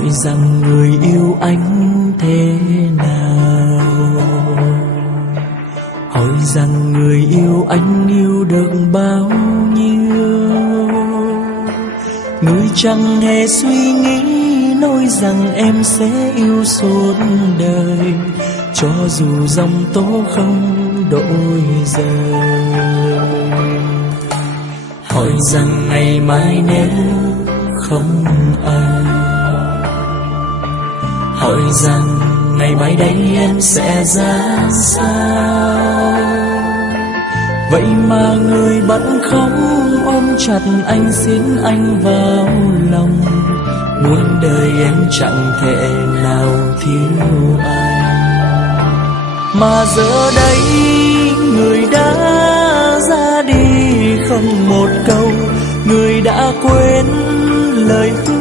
hỏi rằng người yêu anh thế nào, hỏi rằng người yêu anh yêu được bao nhiêu. Người chẳng hề suy nghĩ nói rằng em sẽ yêu suốt đời, cho dù dòng tố không đổi rời. Hỏi rằng ngày mai nếu không anh, hỏi rằng ngày mai đây em sẽ ra sao. Vậy mà người bận không ôm chặt anh, xin anh vào lòng, muôn đời em chẳng thể nào thiếu anh. Mà giờ đây người đã ra đi không một câu, người đã quên lời hứa